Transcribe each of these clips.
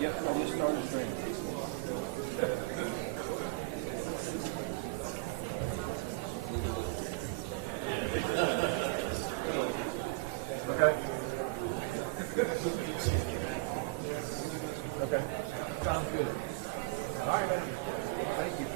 Yep, I just started streaming. Okay. Okay. Sounds good. All right, man. Thank you.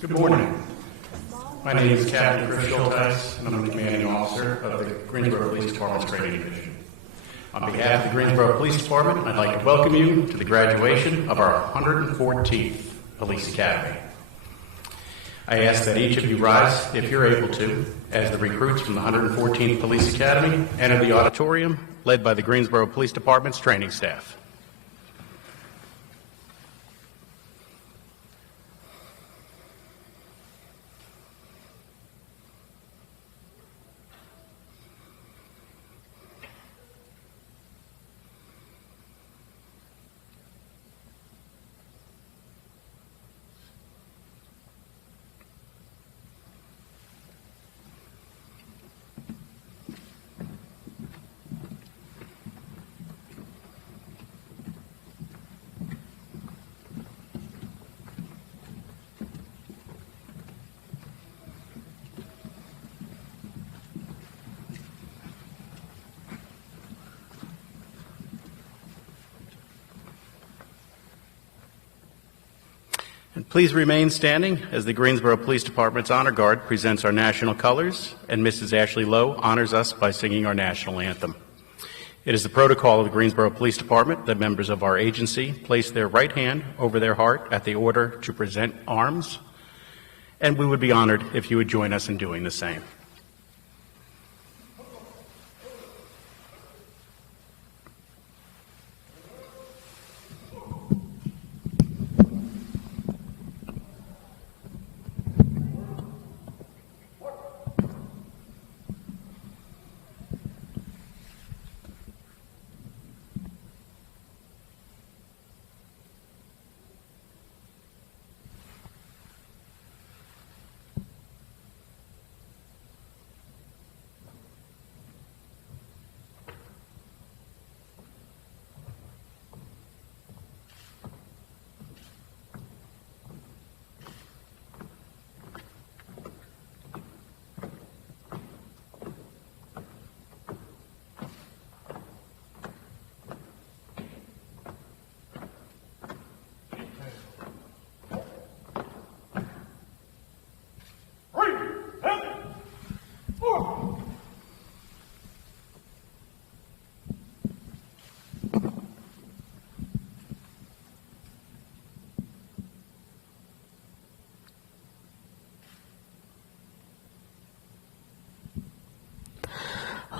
Good morning. My name is Captain Chris Schulteis, and I'm the commanding officer of the Greensboro Police Department's Training Division. On behalf of the Greensboro Police Department, I'd like to welcome you to the graduation of our 114th Police Academy. I ask that each of you rise, if you're able to, as the recruits from the 114th Police Academy enter the auditorium led by the Greensboro Police Department's training staff. Please remain standing as the Greensboro Police Department's Honor Guard presents our national colors, and Mrs. Ashley Lowe honors us by singing our national anthem. It is the protocol of the Greensboro Police Department that members of our agency place their right hand over their heart at the order to present arms, and we would be honored if you would join us in doing the same.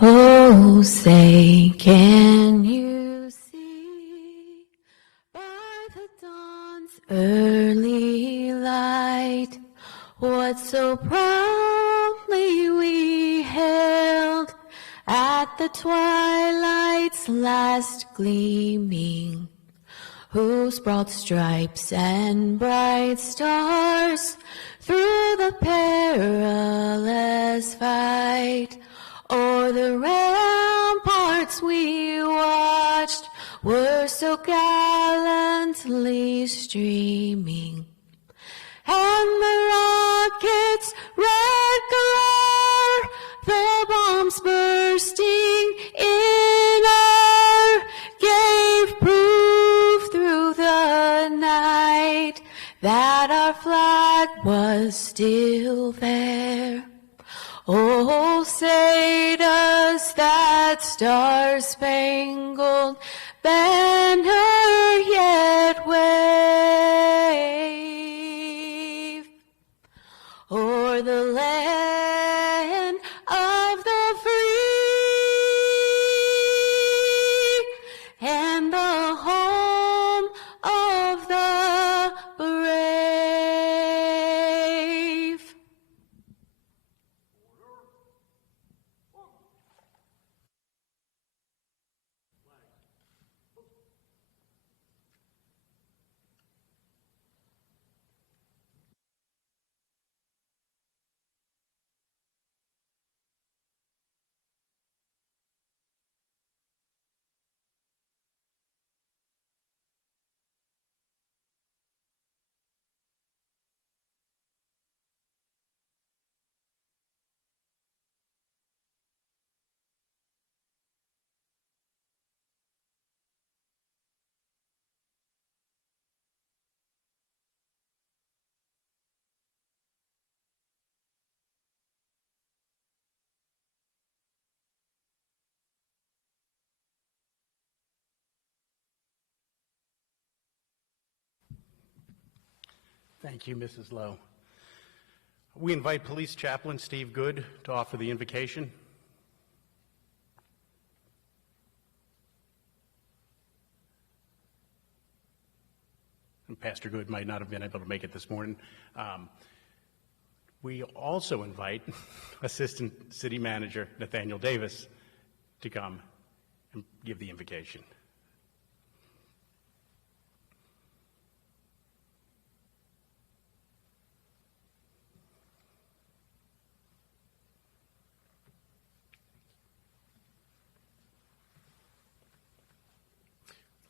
Oh, say, can you see by the dawn's early light what so proudly we hailed at the twilight's last gleaming, whose broad stripes and bright stars through the perilous fight o'er the ramparts we watched were so gallantly streaming, and the rocket's red glare, the bombs bursting in air, gave proof through the night that our flag was still there. Oh, say does that star-spangled banner yet wave o'er the land of the free and the home of the brave? Thank you, Mrs. Lowe. We invite Police Chaplain Steve Good to offer the invocation. And Pastor Good might not have been able to make it this morning. We also invite Assistant City Manager Nathaniel Davis to come and give the invocation.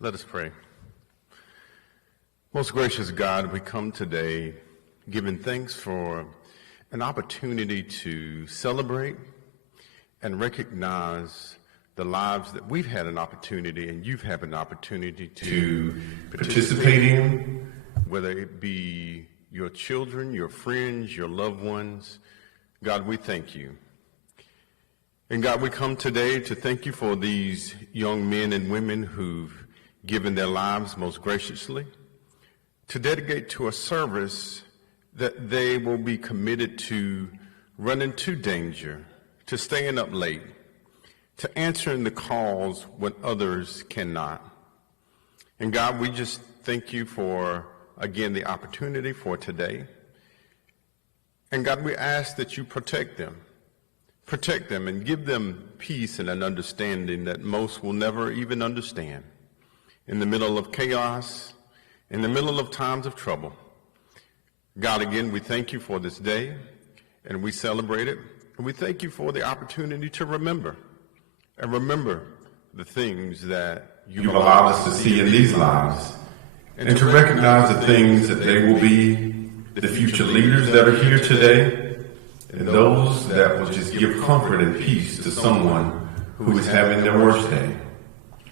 Let us pray. Most gracious God, we come today giving thanks for an opportunity to celebrate and recognize the lives that we've had an opportunity and you've had an opportunity to participate in, whether it be your children, your friends, your loved ones. God, we thank you. And God, we come today to thank you for these young men and women who've given their lives most graciously, to dedicate to a service that they will be committed to running to danger, to staying up late, to answering the calls when others cannot. And God, we just thank you for, again, the opportunity for today. And God, we ask that you protect them and give them peace and an understanding that most will never even understand. In the middle of chaos, in the middle of times of trouble, God, again, we thank you for this day, and we celebrate it, and we thank you for the opportunity to remember the things that you've allowed us to see in these lives, and to recognize the things that they will be the future leaders that are here today, and those that will just give comfort and peace to someone who is having their worst day.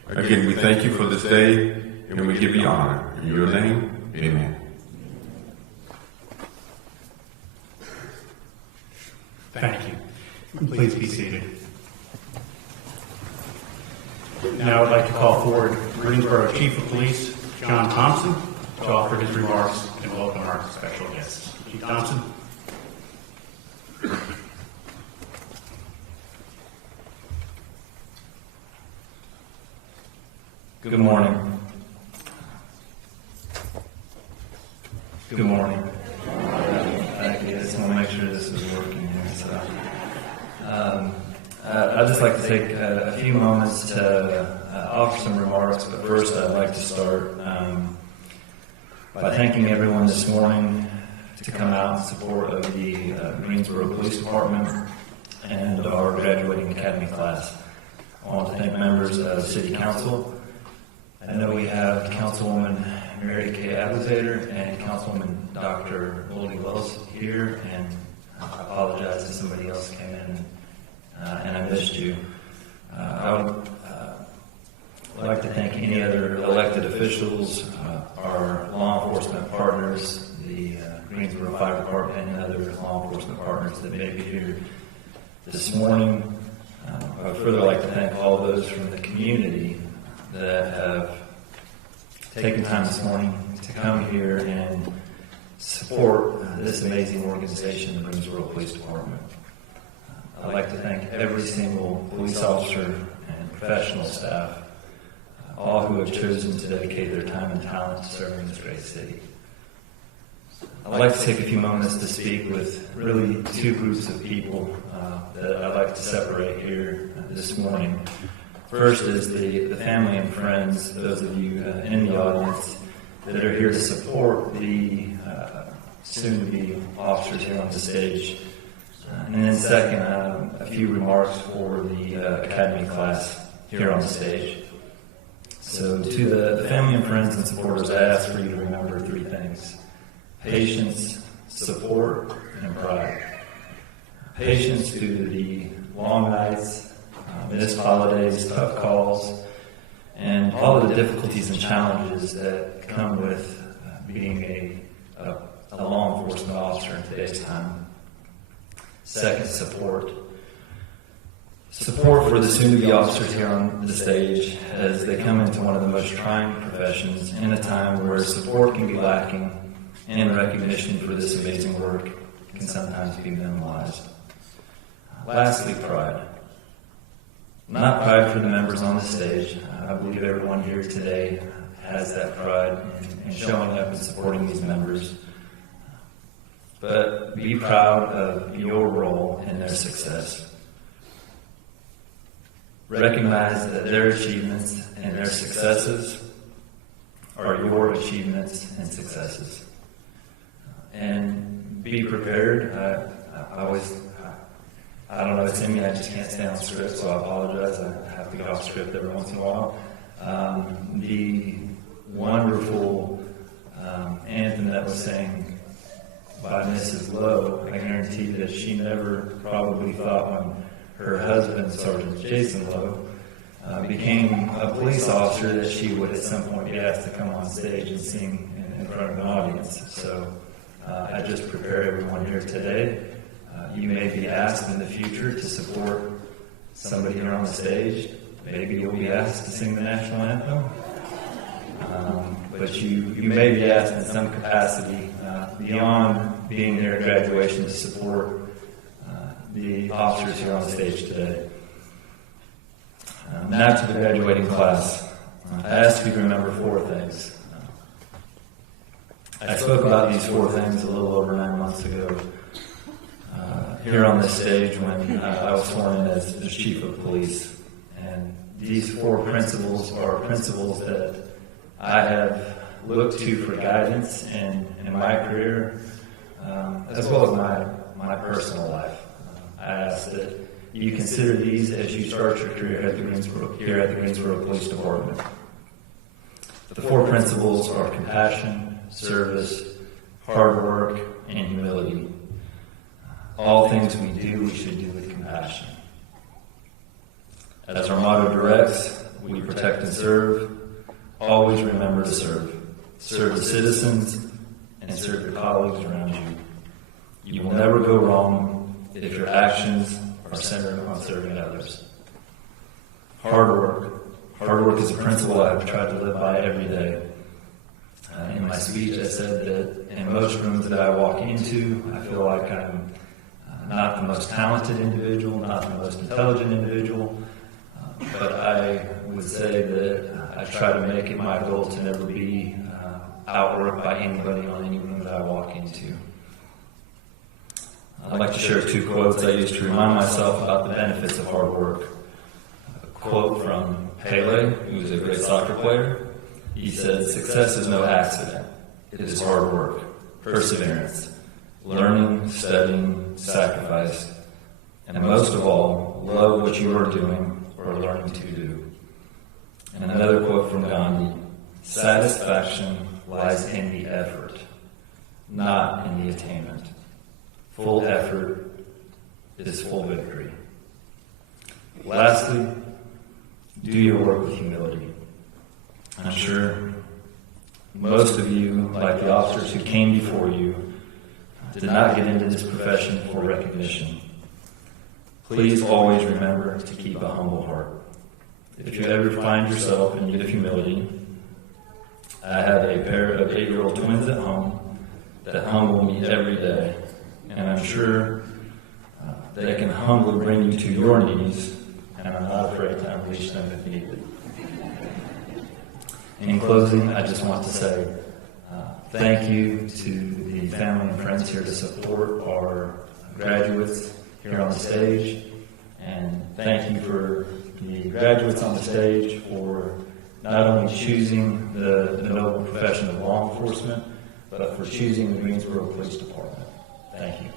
Again, we thank you for this day, and we give you honor. In your name, amen. Thank you. Please be seated. Now I'd like to call forward Greensboro Chief of Police, John Thompson, to offer his remarks and welcome our special guests. Chief Thompson. Good morning. Good morning. I just want to make sure this is working here. So, I'd just like to take a few moments to offer some remarks, but first I'd like to start by thanking everyone this morning to come out in support of the Greensboro Police Department and our graduating academy class. I want to thank members of City Council. I know we have Councilwoman Mary Kay Abuzader and Councilwoman Dr. Goldie Wells here, and I apologize if somebody else came in and I missed you. I would like to thank any other elected officials, our law enforcement partners, the Greensboro Fire Department, and other law enforcement partners that may be here this morning. I would further like to thank all those from the community that have taken time this morning to come here and support this amazing organization, the Greensboro Police Department. I'd like to thank every single police officer and professional staff, all who have chosen to dedicate their time and talent to serving this great city. I'd like to take a few moments to speak with really two groups of people that I'd like to separate here this morning. First is the family and friends, those of you in the audience that are here to support the soon-to-be officers here on the stage. And then second, a few remarks for the academy class here on the stage. So to the family and friends and supporters, I ask for you to remember three things: patience, support, and pride. Patience due to the long nights, missed holidays, tough calls, and all of the difficulties and challenges that come with being a law enforcement officer in today's time. Second, support. Support for the soon-to-be officers here on the stage as they come into one of the most trying professions in a time where support can be lacking and recognition for this amazing work can sometimes be minimalized. Lastly, pride. Not pride for the members on the stage. I believe everyone here today has that pride in showing up and supporting these members. But be proud of your role in their success. Recognize that their achievements and their successes are your achievements and successes. And be prepared. I don't know, it's in me, I just can't stay on script, so I apologize. I have to get off script every once in a while. The wonderful anthem that was sang by Mrs. Lowe, I guarantee that she never probably thought when her husband, Sergeant Jason Lowe, became a police officer that she would at some point be asked to come on stage and sing in front of an audience. So I just prepare everyone here today. You may be asked in the future to support somebody here on the stage. Maybe you'll be asked to sing the national anthem. But you may be asked in some capacity beyond being there at graduation to support the officers here on the stage today. Now to the graduating class. I ask you to remember 4 things. I spoke about these 4 things a little over 9 months ago here on this stage when I was sworn in as Chief of Police. And these 4 principles are principles that I have looked to for guidance in my career, as well as my personal life. I ask that you consider these as you start your career at the Greensboro Police Department. The 4 principles are compassion, service, hard work, and humility. All things we do, we should do with compassion. As our motto directs, we protect and serve. Always remember to serve. Serve the citizens and serve your colleagues around you. You will never go wrong if your actions are centered on serving others. Hard work. Hard work is a principle I've tried to live by every day. In my speech, I said that in most rooms that I walk into, I feel like I'm not the most talented individual, not the most intelligent individual, but I would say that I try to make it my goal to never be outworked by anybody on any room that I walk into. I'd like to share 2 quotes I use to remind myself about the benefits of hard work. A quote from Pele, who was a great soccer player. He said, "Success is no accident. It is hard work, perseverance, learning, studying, sacrifice, and most of all, love what you are doing or learning to do." And another quote from Gandhi, "Satisfaction lies in the effort, not in the attainment. Full effort is full victory." Lastly, do your work with humility. I'm sure most of you, like the officers who came before you, did not get into this profession for recognition. Please always remember to keep a humble heart. If you ever find yourself in need of humility, I have a pair of 8-year-old twins at home that humble me every day, and I'm sure they can humbly bring you to your knees, and I'm not afraid to unleash them if needed. In closing, I just want to say thank you to the family and friends here to support our graduates here on the stage, and thank you for the graduates on the stage for not only choosing the noble profession of law enforcement, but for choosing the Greensboro Police Department. Thank you.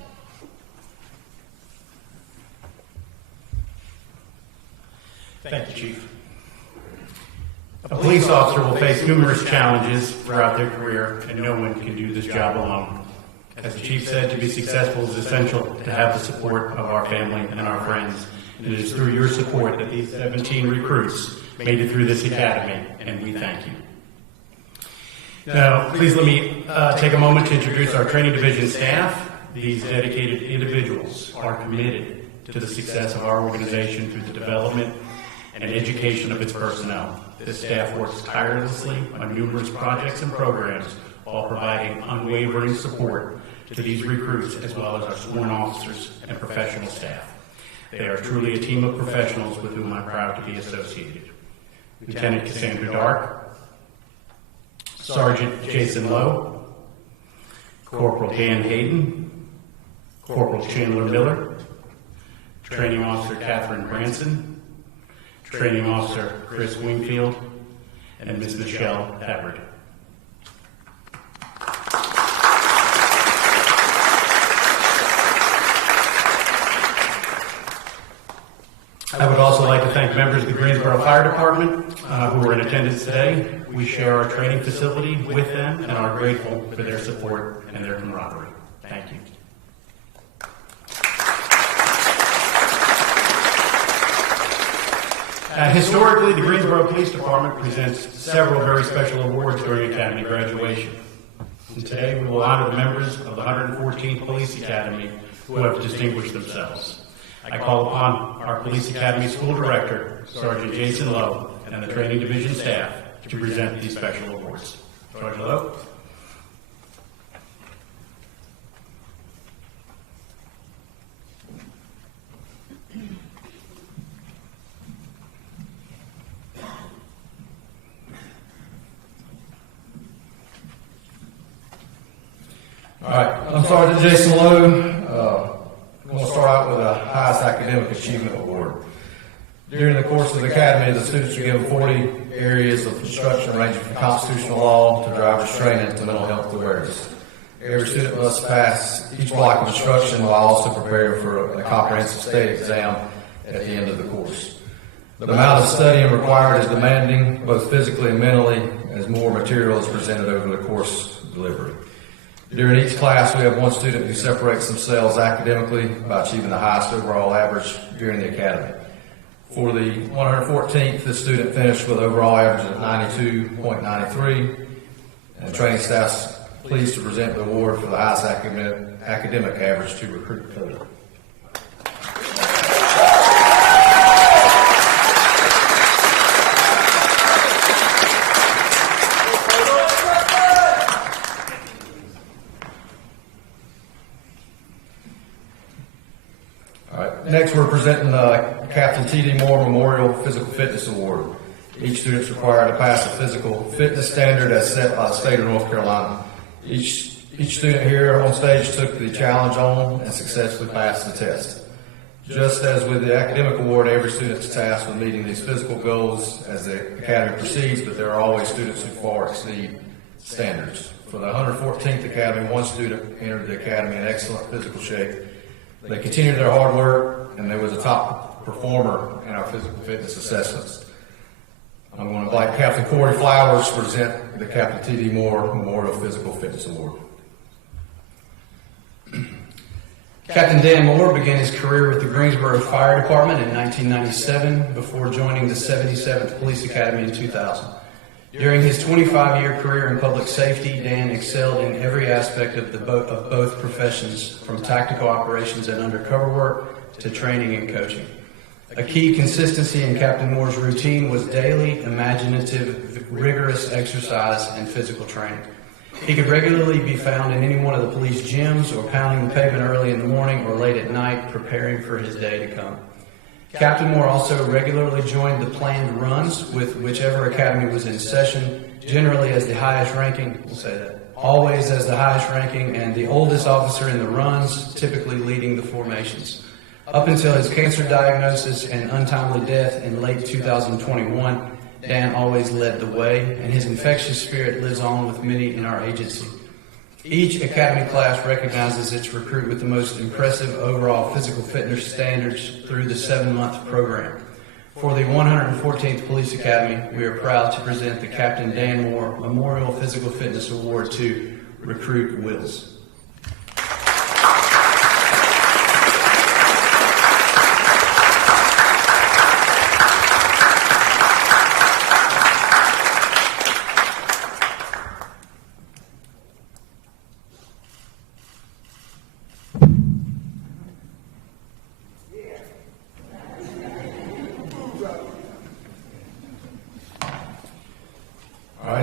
Thank you, Chief. A police officer will face numerous challenges throughout their career, and no one can do this job alone. As the Chief said, to be successful is essential to have the support of our family and our friends. And it is through your support that these 17 recruits made it through this academy, and we thank you. Now, please let me take a moment to introduce our training division staff. These dedicated individuals are committed to the success of our organization through the development and education of its personnel. This staff works tirelessly on numerous projects and programs while providing unwavering support to these recruits as well as our sworn officers and professional staff. They are truly a team of professionals with whom I'm proud to be associated. Lieutenant Cassandra Dark, Sergeant Jason Lowe, Corporal Dan Hayden, Corporal Chandler Miller, Training Officer Catherine Branson, Training Officer Chris Wingfield, and Ms. Michelle Heppard. I would also like to thank members of the Greensboro Fire Department who are in attendance today. We share our training facility with them and are grateful for their support and their camaraderie. Thank you. Historically, the Greensboro Police Department presents several very special awards during Academy graduation. And today we will honor the members of the 114th Police Academy who have distinguished themselves. I call upon our Police Academy School Director, Sergeant Jason Lowe, and the Training Division staff to present these special awards. Sergeant Lowe. All right, I'm Sergeant Jason Lowe. I'm going to start out with a highest academic achievement award. During the course of the academy, the students are given 40 areas of instruction ranging from constitutional law to driver's training to mental health awareness. Every student must pass each block of instruction while also preparing for a comprehensive state exam at the end of the course. The amount of studying required is demanding, both physically and mentally, as more material is presented over the course delivery. During each class, we have one student who separates themselves academically by achieving the highest overall average during the academy. For the 114th, the student finished with overall average of 92.93, and the training staff's pleased to present the award for the highest academic average to recruit total. Next, we're presenting the Captain T.D. Moore Memorial Physical Fitness Award. Each student is required to pass a physical fitness standard as set by the state of North Carolina. Each student here on stage took the challenge on and successfully passed the test. Just as with the academic award, every student is tasked with meeting these physical goals as the academy proceeds, but there are always students who far exceed standards. For the 114th Academy, one student entered the academy in excellent physical shape. They continued their hard work, and they was a top performer in our physical fitness assessments. I'm going to invite Captain Corey Flowers to present the Captain T.D. Moore Memorial Physical Fitness Award. Captain Dan Moore began his career with the Greensboro Fire Department in 1997 before joining the 77th Police Academy in 2000. During his 25-year career in public safety, Dan excelled in every aspect of both professions, from tactical operations and undercover work to training and coaching. A key consistency in Captain Moore's routine was daily, imaginative, rigorous exercise and physical training. He could regularly be found in any one of the police gyms or pounding the pavement early in the morning or late at night preparing for his day to come. Captain Moore also regularly joined the planned runs with whichever academy was in session, generally as the highest ranking, always as the highest ranking and the oldest officer in the runs, typically leading the formations. Up until his cancer diagnosis and untimely death in late 2021, Dan always led the way, and his infectious spirit lives on with many in our agency. Each academy class recognizes its recruit with the most impressive overall physical fitness standards through the 7-month program. For the 114th Police Academy, we are proud to present the Captain Dan Moore Memorial Physical Fitness Award to Recruit Wills.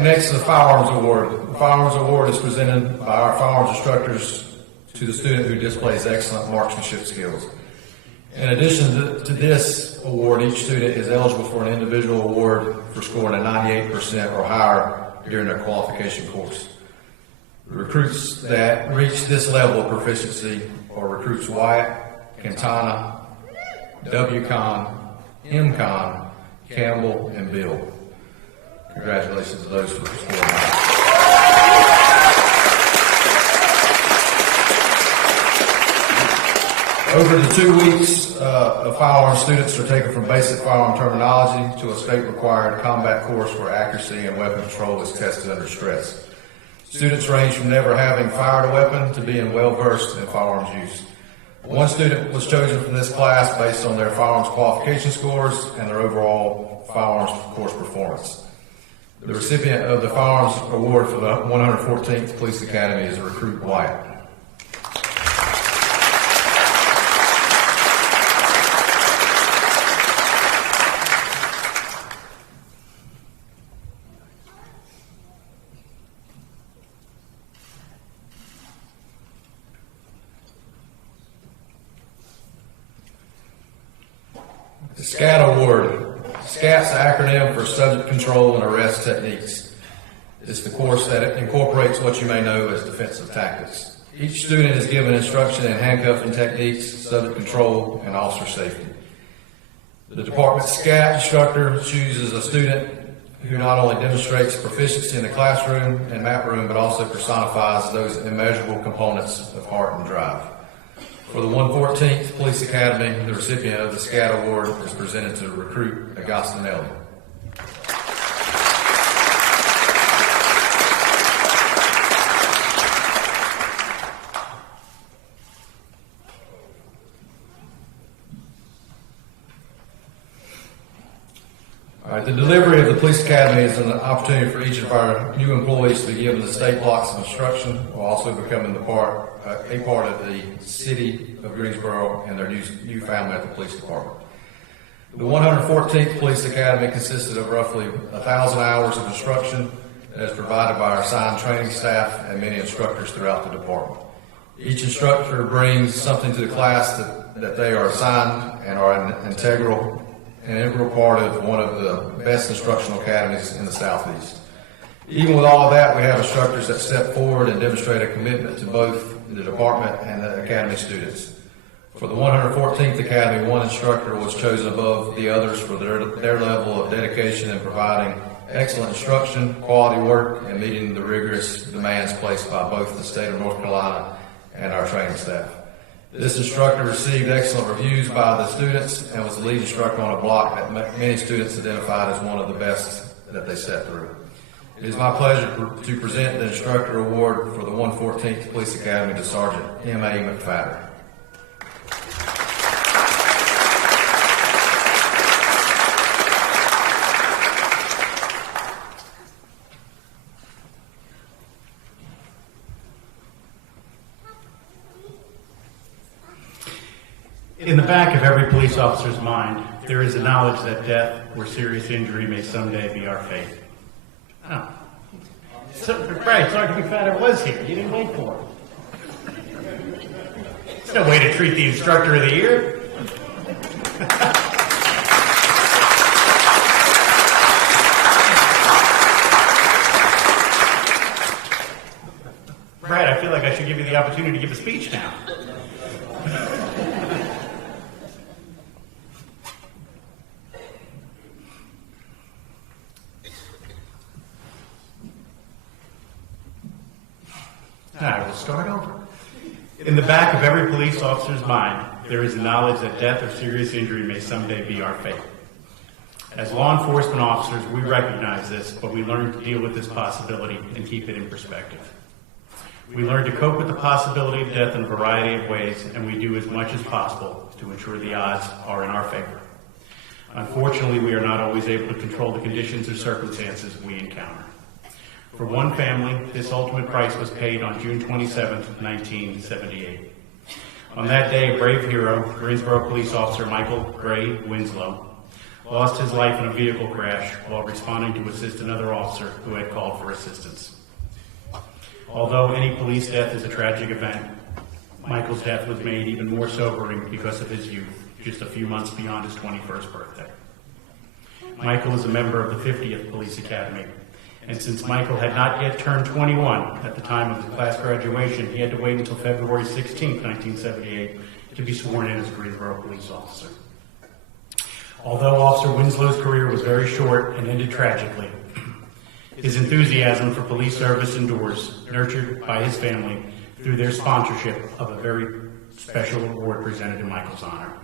Next is the Firearms Award. The Firearms Award is presented by our firearms instructors to the student who displays excellent marksmanship skills. In addition to this award, each student is eligible for an individual award for scoring a 98% or higher during their qualification course. The recruits that reach this level of proficiency are recruits Wyatt, Quintana, W-Con, M-Con, Campbell, and Bill. Congratulations to those for scoring high. Over the 2 weeks, the firearm students are taken from basic firearm terminology to a state-required combat course where accuracy and weapon control is tested under stress. Students range from never having fired a weapon to being well-versed in firearms use. One student was chosen from this class based on their firearms qualification scores and their overall firearms course performance. The recipient of the Firearms Award for the 114th Police Academy is Recruit Wyatt. The SCAT Award. SCAT's the acronym for Subject Control and Arrest Techniques. It's the course that incorporates what you may know as defensive tactics. Each student is given instruction in handcuffing techniques, subject control, and officer safety. The department SCAT instructor chooses a student who not only demonstrates proficiency in the classroom and map room, but also personifies those immeasurable components of heart and drive. For the 114th Police Academy, the recipient of the SCAT Award is presented to Recruit Agostinelli. All right, the delivery of the Police Academy is an opportunity for each of our new employees to be given the state blocks of instruction while also becoming a part of the city of Greensboro and their new family at the police department. The 114th Police Academy consisted of roughly 1,000 hours of instruction that is provided by our assigned training staff and many instructors throughout the department. Each instructor brings something to the class that they are assigned and are an integral part of one of the best instructional academies in the Southeast. Even with all of that, we have instructors that step forward and demonstrate a commitment to both the department and the academy students. For the 114th Academy, one instructor was chosen above the others for their level of dedication in providing excellent instruction, quality work, and meeting the rigorous demands placed by both the state of North Carolina and our training staff. This instructor received excellent reviews by the students and was the lead instructor on a block that many students identified as one of the best that they sat through. It is my pleasure to present the Instructor Award for the 114th Police Academy to Sergeant M.A. McFadden. In the back of every police officer's mind, there is a knowledge that death or serious injury may someday be our fate. Oh. Right, Sergeant McFadden was here. You didn't wait for him. There's no way to treat the Instructor of the Year. Brad, I feel like I should give you the opportunity to give a speech now. I will start over. In the back of every police officer's mind, there is a knowledge that death or serious injury may someday be our fate. As law enforcement officers, we recognize this, but we learn to deal with this possibility and keep it in perspective. We learn to cope with the possibility of death in a variety of ways, and we do as much as possible to ensure the odds are in our favor. Unfortunately, we are not always able to control the conditions or circumstances we encounter. For one family, this ultimate price was paid on June 27, 1978. On that day, a brave hero, Greensboro police officer Michael Gray Winslow, lost his life in a vehicle crash while responding to assist another officer who had called for assistance. Although any police death is a tragic event, Michael's death was made even more sobering because of his youth, just a few months beyond his 21st birthday. Michael is a member of the 50th Police Academy, and since Michael had not yet turned 21 at the time of his class graduation, he had to wait until February 16, 1978 to be sworn in as a Greensboro police officer. Although Officer Winslow's career was very short and ended tragically, his enthusiasm for police service endures, nurtured by his family through their sponsorship of a very special award presented in Michael's honor.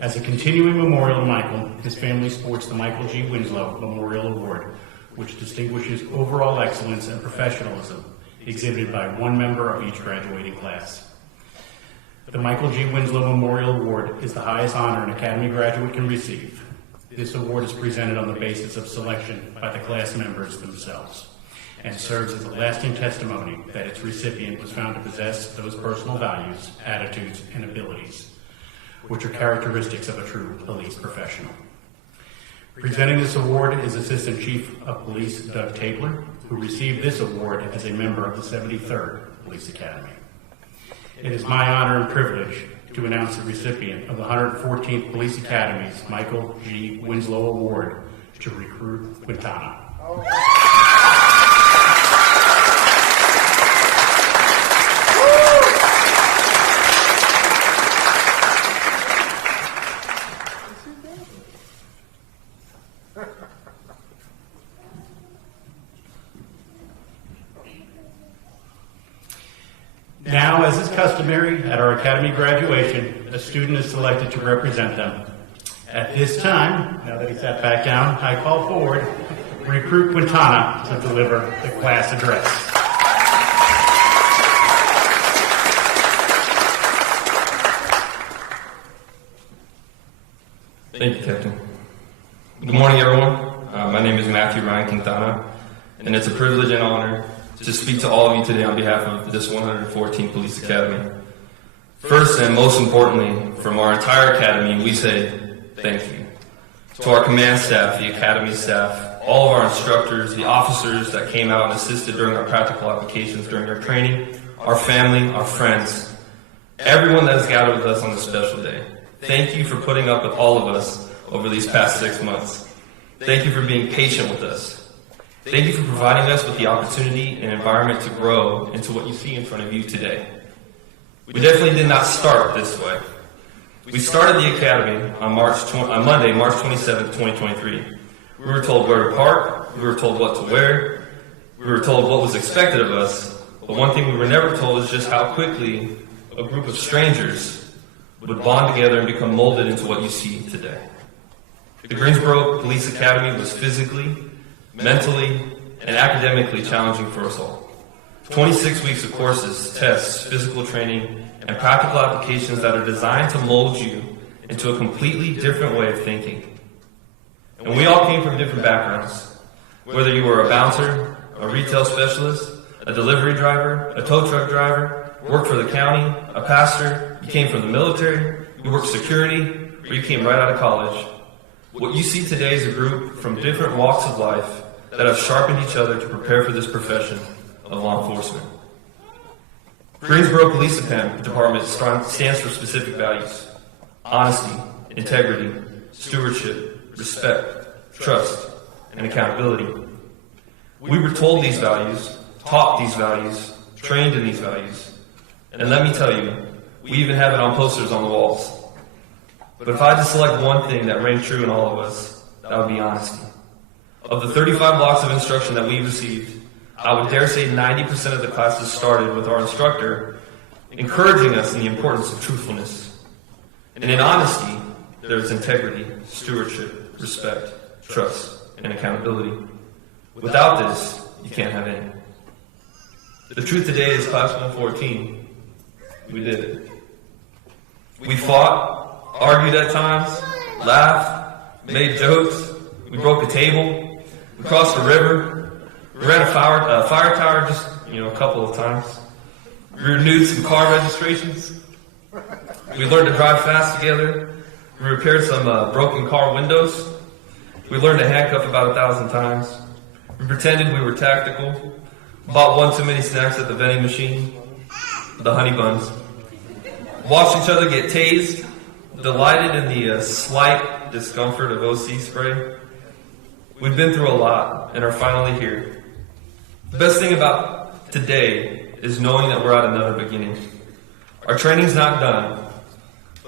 As a continuing memorial to Michael, his family sports the Michael G. Winslow Memorial Award, which distinguishes overall excellence and professionalism exhibited by one member of each graduating class. The Michael G. Winslow Memorial Award is the highest honor an Academy graduate can receive. This award is presented on the basis of selection by the class members themselves and serves as a lasting testimony that its recipient was found to possess those personal values, attitudes, and abilities, which are characteristics of a true police professional. Presenting this award is Assistant Chief of Police Doug Tabler, who received this award as a member of the 73rd Police Academy. It is my honor and privilege to announce the recipient of the 114th Police Academy's Michael G. Winslow Award to Recruit Quintana. Now, as is customary at our Academy graduation, a student is selected to represent them. At this time, now that he sat back down, I call forward Recruit Quintana to deliver the class address. Thank you, Captain. Good morning, everyone. My name is Matthew Ryan Quintana, and it's a privilege and honor to speak to all of you today on behalf of this 114th Police Academy. First and most importantly, from our entire academy, we say thank you. To our command staff, the academy staff, all of our instructors, the officers that came out and assisted during our practical applications during our training, our family, our friends, everyone that has gathered with us on this special day. Thank you for putting up with all of us over these past 6 months. Thank you for being patient with us. Thank you for providing us with the opportunity and environment to grow into what you see in front of you today. We definitely did not start this way. We started the academy on Monday, March 27, 2023. We were told where to park, we were told what to wear, we were told what was expected of us, but one thing we were never told is just how quickly a group of strangers would bond together and become molded into what you see today. The Greensboro Police Academy was physically, mentally, and academically challenging for us all. 26 weeks of courses, tests, physical training, and practical applications that are designed to mold you into a completely different way of thinking. And we all came from different backgrounds. Whether you were a bouncer, a retail specialist, a delivery driver, a tow truck driver, worked for the county, a pastor, you came from the military, you worked security, or you came right out of college. What you see today is a group from different walks of life that have sharpened each other to prepare for this profession of law enforcement. Greensboro Police Department stands for specific values: honesty, integrity, stewardship, respect, trust, and accountability. We were told these values, taught these values, trained in these values, and let me tell you, we even have it on posters on the walls. But if I had to select one thing that rang true in all of us, that would be honesty. Of the 35 blocks of instruction that we received, I would dare say 90% of the classes started with our instructor encouraging us in the importance of truthfulness. And in honesty, there's integrity, stewardship, respect, trust, and accountability. Without this, you can't have any. The truth today is Class 114, we did it. We fought, argued at times, laughed, made jokes, we broke a table, we crossed a river, we ran a fire tower just, a couple of times. We renewed some car registrations. We learned to drive fast together. We repaired some broken car windows. We learned to handcuff about 1,000 times. We pretended we were tactical. Bought one too many snacks at the vending machine, the honey buns. Watched each other get tased. Delighted in the slight discomfort of OC spray. We've been through a lot and are finally here. The best thing about today is knowing that we're at another beginning. Our training's not done,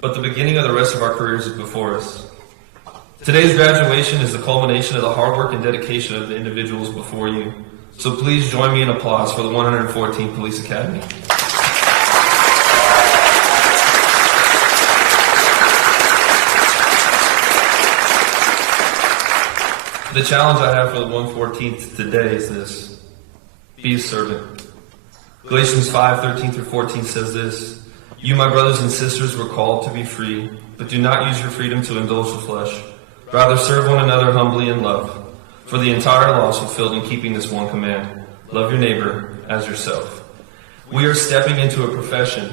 but the beginning of the rest of our careers is before us. Today's graduation is the culmination of the hard work and dedication of the individuals before you. So please join me in applause for the 114th Police Academy. The challenge I have for the 114th today is this: be a servant. Galatians 5:13-14 says this: You, my brothers and sisters, were called to be free, but do not use your freedom to indulge the flesh. Rather, serve one another humbly in love. For the entire law is fulfilled in keeping this one command: love your neighbor as yourself. We are stepping into a profession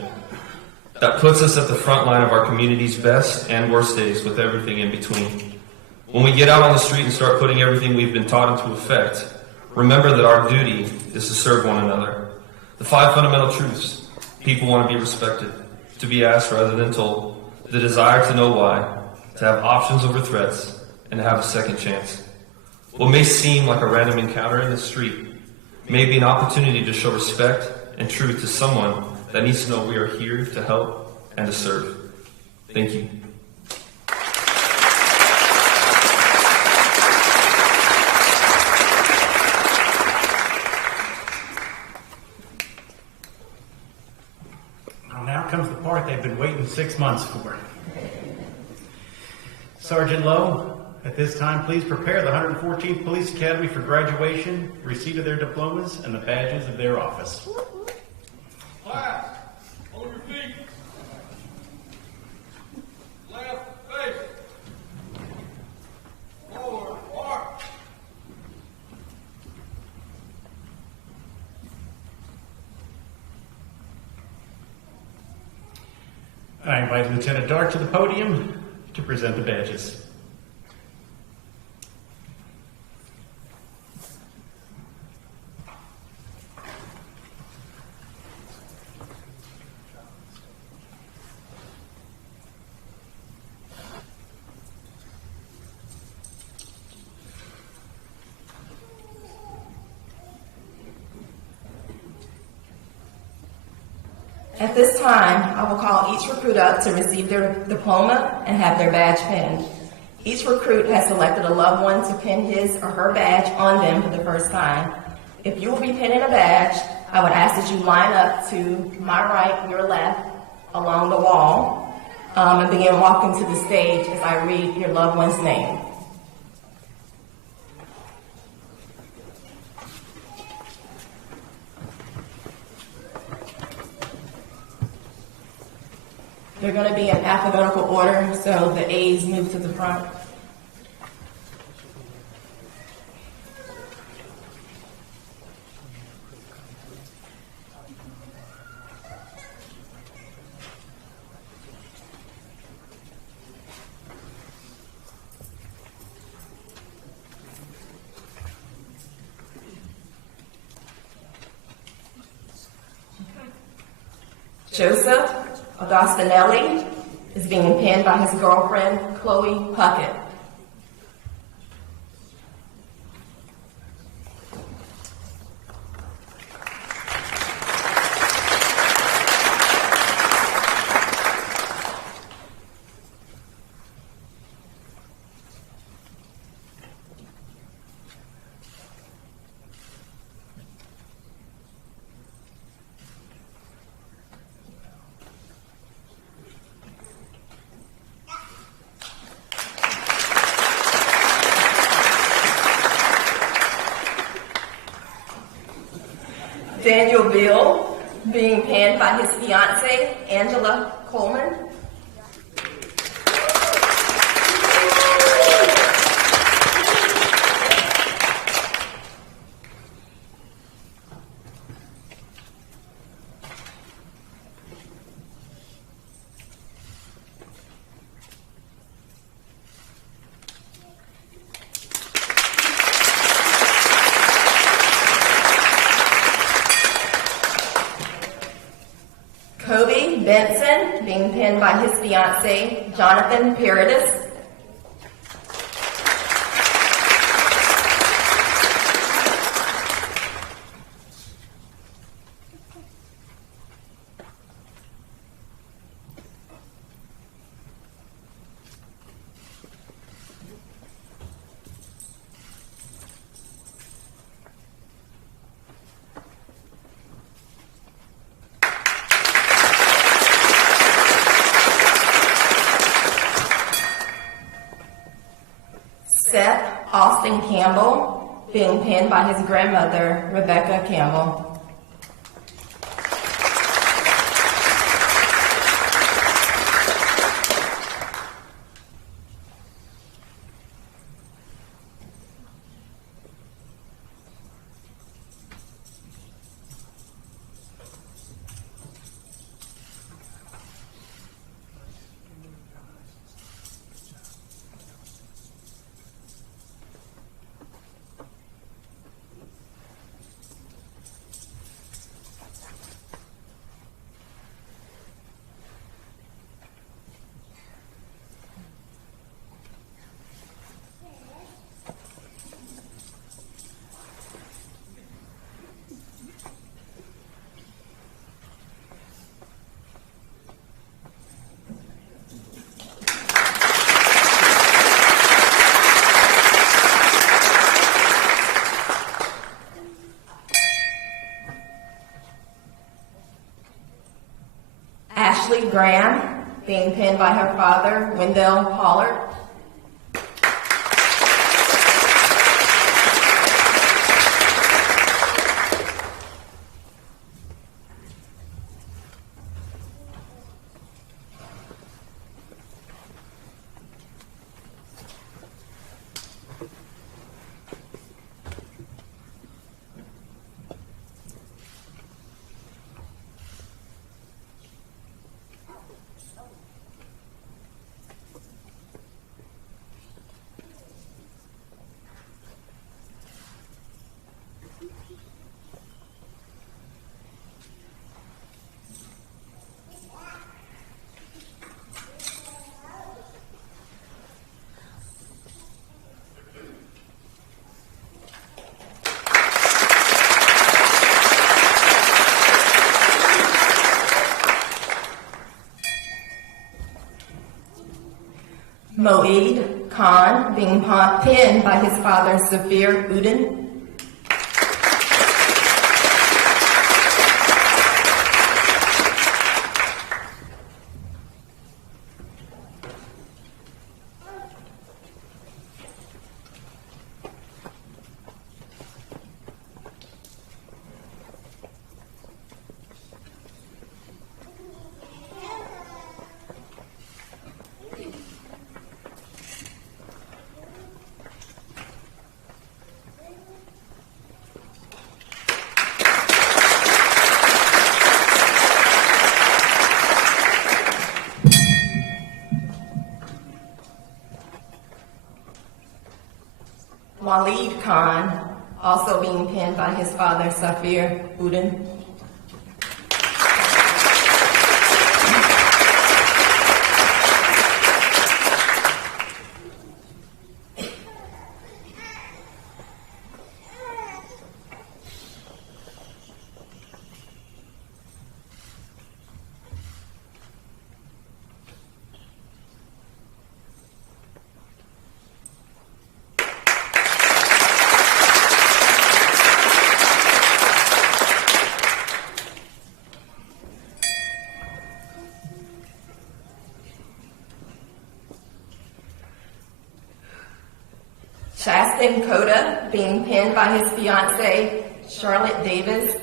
that puts us at the front line of our community's best and worst days, with everything in between. When we get out on the street and start putting everything we've been taught into effect, remember that our duty is to serve one another. The 5 fundamental truths: people want to be respected, to be asked rather than told, the desire to know why, to have options over threats, and to have a second chance. What may seem like a random encounter in the street may be an opportunity to show respect and truth to someone that needs to know we are here to help and to serve. Thank you. Now comes the part they've been waiting 6 months for. Sergeant Lowe, at this time, please prepare the 114th Police Academy for graduation, receipt of their diplomas, and the badges of their office. Class, hold your feet. Left face. Forward, march. I invite Lieutenant Dart to the podium to present the badges. At this time, I will call each recruit up to receive their diploma and have their badge pinned. Each recruit has selected a loved one to pin his or her badge on them for the first time. If you will be pinning a badge, I would ask that you line up to my right, your left, along the wall, and begin walking to the stage as I read your loved one's name. They're going to be in alphabetical order, so the A's move to the front. Joseph Augustinelli is being pinned by his girlfriend, Chloe Puckett. Daniel Bill, being pinned by his fiancée, Angela Coleman. Kobe Benson, being pinned by his fiancé, Jonathan Paradis. Seth Austin Campbell, being pinned by his grandmother, Rebecca Campbell. Ashley Graham, being pinned by her father, Wendell Pollard. Moeed Khan, being pinned by his father, Zafir Udin. Waleed Khan, also being pinned by his father, Zafir Udin. Shastin Koda, being pinned by his fiancée, Charlotte Davis.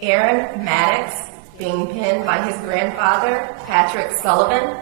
Aaron Maddox, being pinned by his grandfather, Patrick Sullivan.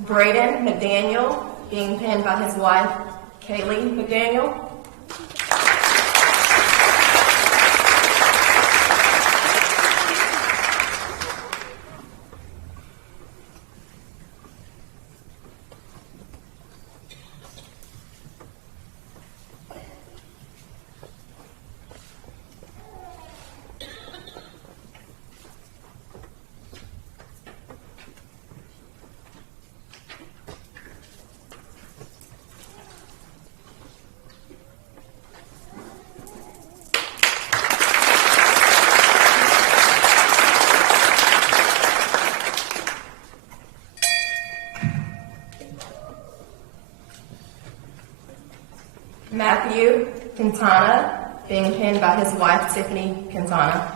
Braden McDaniel, being pinned by his wife, Kaylee McDaniel. Matthew Quintana, being pinned by his wife, Tiffany Quintana.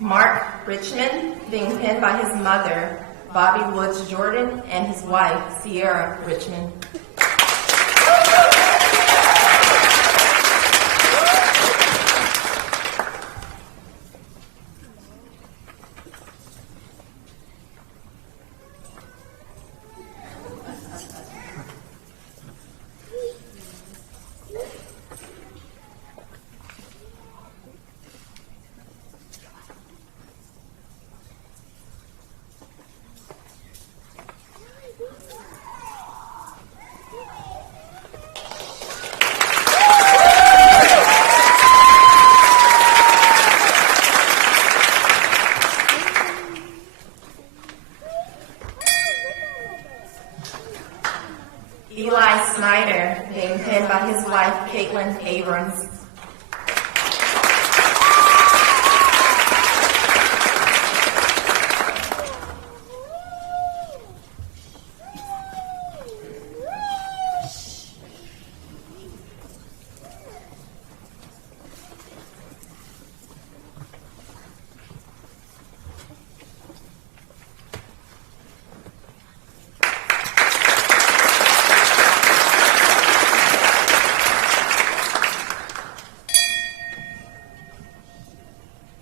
Mark Richmond, being pinned by his mother, Bobby Woods Jordan, and his wife, Sierra Richmond. Eli Snyder, being pinned by his wife, Caitlin Abrams.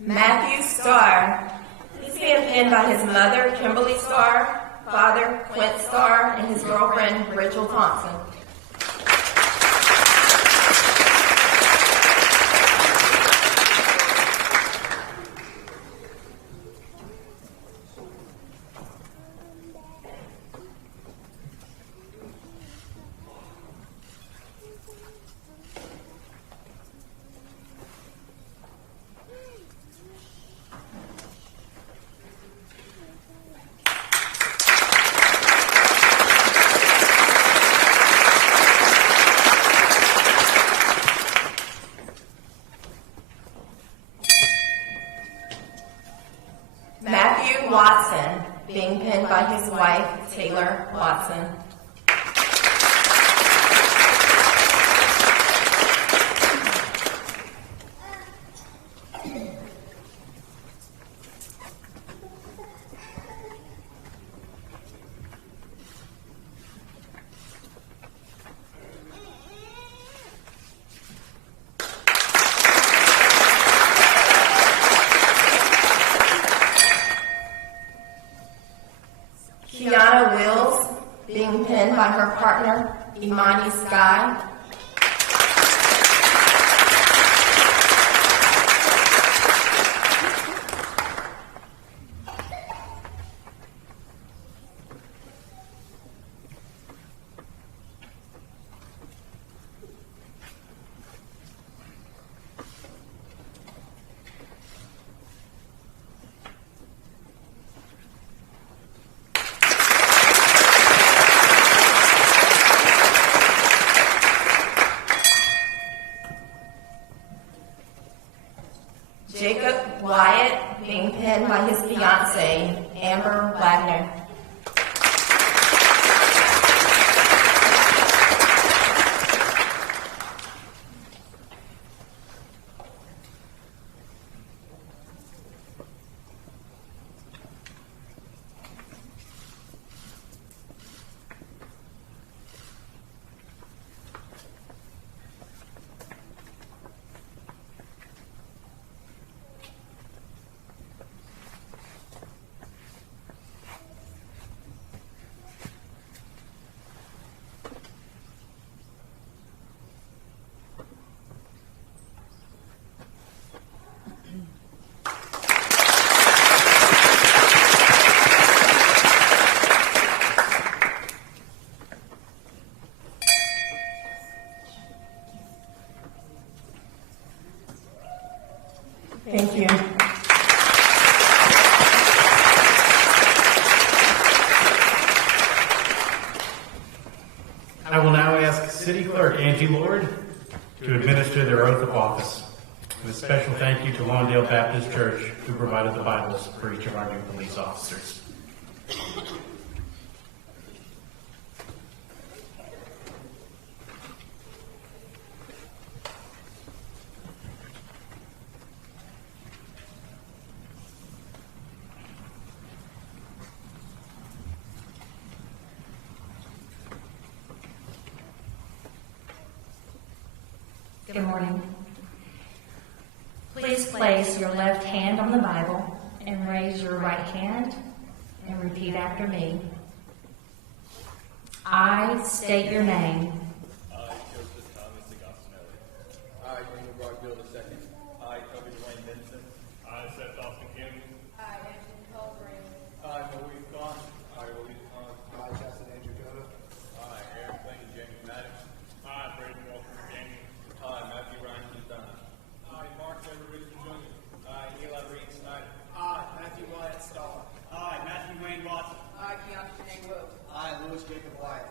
Matthew Starr, he's being pinned by his mother, Kimberly Starr, father, Quint Starr, and his girlfriend, Rachel Thompson. Matthew Watson, being pinned by his wife, Taylor Watson. Kiana Wills, being pinned by her partner, Imani Sky. Jacob Wyatt, being pinned by his fiancee, Amber Wagner. Thank you. I will now ask City Clerk Angie Lord to administer their oath of office. With a special thank you to Lawndale Baptist Church, who provided the Bibles for each of our new police officers. Good morning. Please place your left hand on the Bible and raise your right hand and repeat after me. I state your name. I, Joseph Thomas Agostinelli. I, Daniel Broadfield II. I, Toby Dwayne Benson. I, Seth Austin Campbell. I, Anthony Cole Green. I, Maurice Khan. I, Louise Khan. I, Justin Andrew Cota. I, Aaron Clayton James Maddox. I, Braden Walker McDaniel. I, Matthew Ryan Quintana. I, Mark Trevor Richard Jr. I, Eli Reed Snyder. I, Matthew Wyatt Starr. I, Matthew Wayne Watson. I, Keontae Shane Will. I, Louis Jacob Wyatt.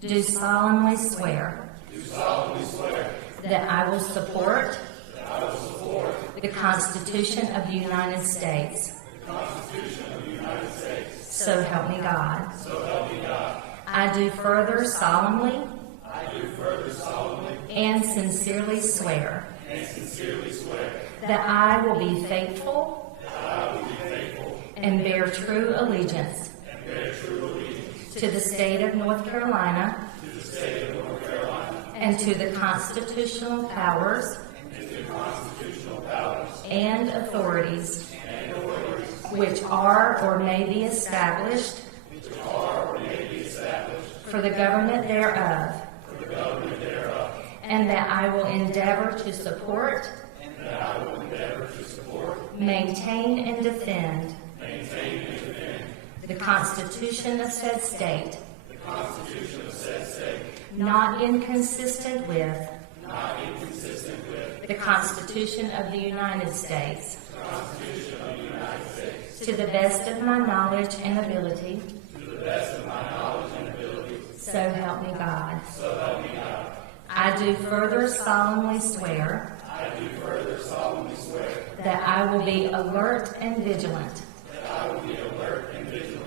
Do solemnly swear. Do solemnly swear That I will support. that I will support The Constitution of the United States. the Constitution of the United States. So help me God. So help me God. I do further solemnly I do further solemnly and sincerely swear and sincerely swear that I will be faithful that I will be faithful and bear true allegiance and bear true allegiance to the state of North Carolina to the state of North Carolina and to the constitutional powers and to the constitutional powers and authorities and authorities which are or may be established which are or may be established for the government thereof, for the government thereof, and that I will endeavor to support, and that I will endeavor to support, maintain, and defend maintain, and defend the Constitution of said state, the Constitution of said state, not inconsistent with not inconsistent with the Constitution of the United States, the Constitution of the United States, to the best of my knowledge and ability, to the best of my knowledge and ability. so help me God. So help me God. I do further solemnly swear I do further solemnly swear that I will be alert and vigilant that I will be alert and vigilant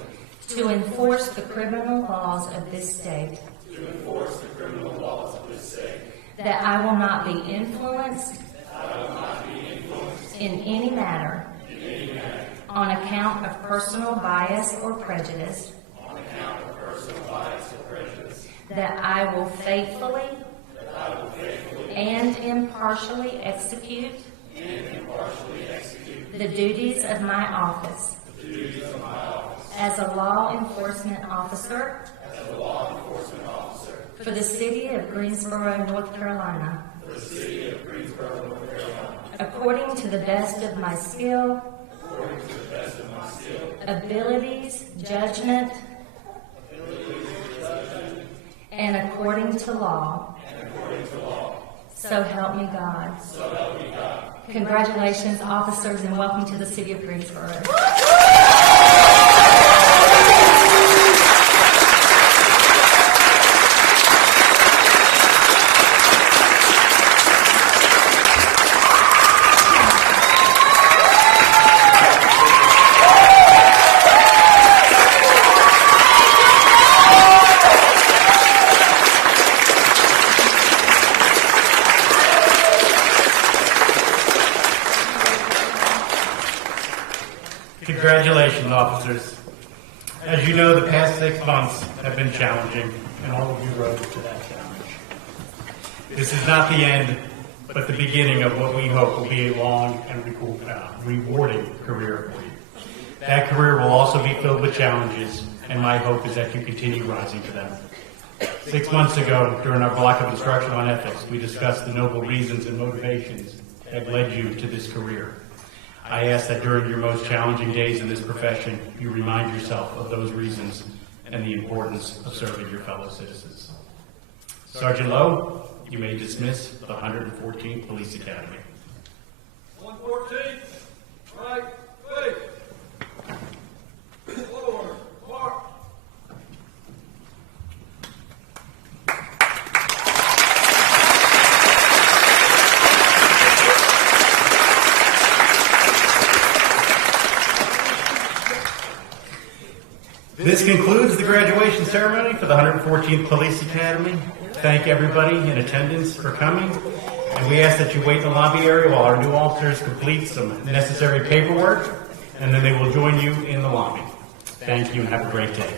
to enforce the criminal laws of this state, to enforce the criminal laws of this state, that I will not be influenced that I will not be influenced in any matter in any manner on account of personal bias or prejudice, on account of personal bias or prejudice, that I will faithfully that I will faithfully and impartially execute and impartially execute the duties of my office the duties of my office as a law enforcement officer as a law enforcement officer for the city of Greensboro, North Carolina, for the city of Greensboro, North Carolina, according to the best of my skill, according to the best of my skill, abilities, judgment, and according to law. and according to law. So help me God. So help me God. Congratulations, officers, and welcome to the city of Greensboro. Congratulations, officers. As you know, the past 6 months have been challenging, and all of you rose to that challenge. This is not the end, but the beginning of what we hope will be a long and rewarding career for you. That career will also be filled with challenges, and my hope is that you continue rising to them. 6 months ago, during our block of instruction on ethics, we discussed the noble reasons and motivations that led you to this career. I ask that during your most challenging days in this profession, you remind yourself of those reasons and the importance of serving your fellow citizens. Sergeant Lowe, you may dismiss the 114th Police Academy. 114th This concludes the graduation ceremony for the 114th Police Academy. Thank everybody in attendance for coming. And we ask that you wait in the lobby area while our new officers complete some necessary paperwork, and then they will join you in the lobby. Thank you and have a great day.